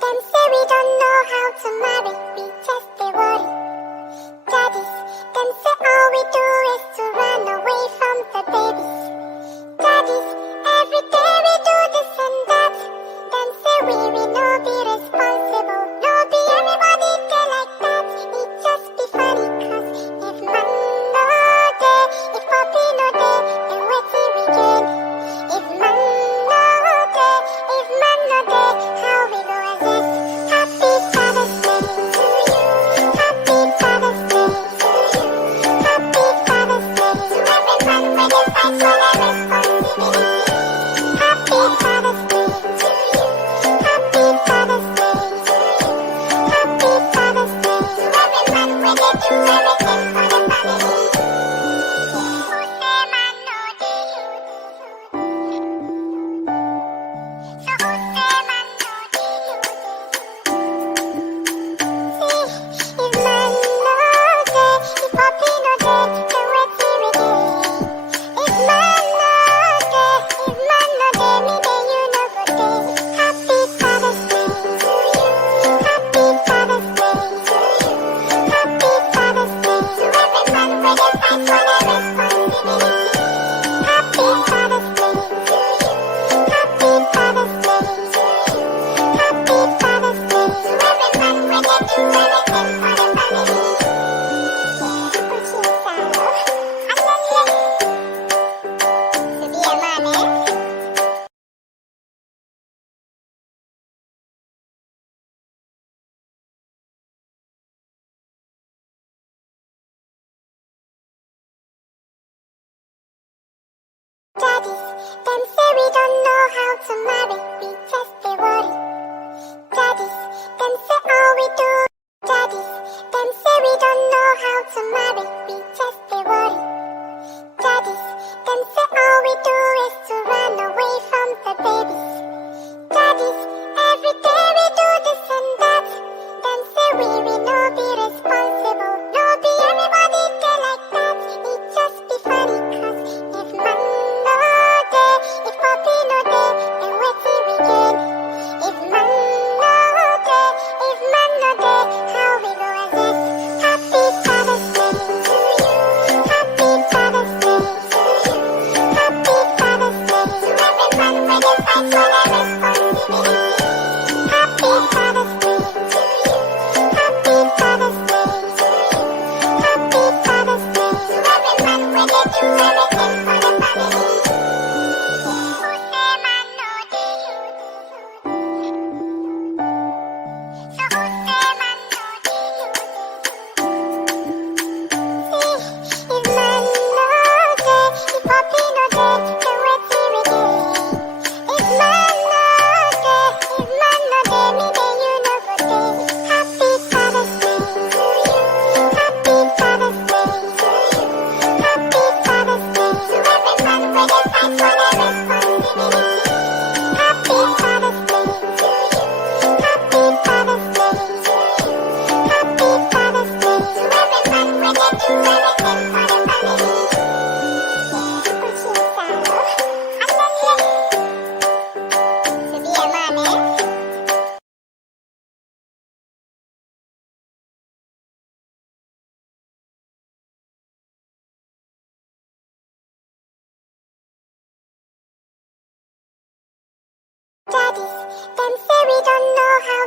Them say we don't know how to marry, we just they worry. Daddies, them say all we do is to run away from the babies. Daddies, every day we do this and that. Them say we no be responsible, no be everybody get like that. It just be funny cause if man no day, if puppy no day, then wait till we get. If man no day, if man no day, how we go assess? Happy Father's Day to you. Happy Father's Day to you. Happy Father's Day to every man when they fight for their responsibility. Happy Father's Day to you. Happy Father's Day to you. Happy Father's Day to every man when they do everything for the family. Who say man no day? So who say man no day? See, if man no day, if puppy no day, then wait till we get. If man no day, if man no day, me then you no go day. Happy Father's Day to you. Happy Father's Day to you. Happy Father's Day to every man when they fight for their responsibility. Happy Father's Day to you. Happy Father's Day to you. Happy Father's Day to every man when they do everything for the family. To be a man, Daddies, them say we don't know how to marry, we just they worry. Daddies, them say all we do. Daddies, them say we don't know how to marry, we just they worry. Daddies, them say all we do is to run away from the babies. Daddies, every day we do this and that. Them say we no be responsible, no be everybody get like that. It just be funny cause if man no day, if puppy no day, then wait till we get. If man no day, if man no day, how we go assess? Happy Father's Day to you. Happy Father's Day to you. Happy Father's Day to every man when they fight for their responsibility. Happy Father's Day to you. Happy Father's Day to you. Happy Father's Day to every man when they do everything for the family. Who say man no day? So who say man no day? See, if man no day, if puppy no day, then wait till we get. If man no day, if man no day, me then you no go day. Happy Father's Day to you. Happy Father's Day to you. Happy Father's Day to every man when they fight for their responsibility. Happy Father's Day to you. Happy Father's Day to you. Happy Father's Day to every man when they do everything for the family. To be a man, Daddies, them say we don't know how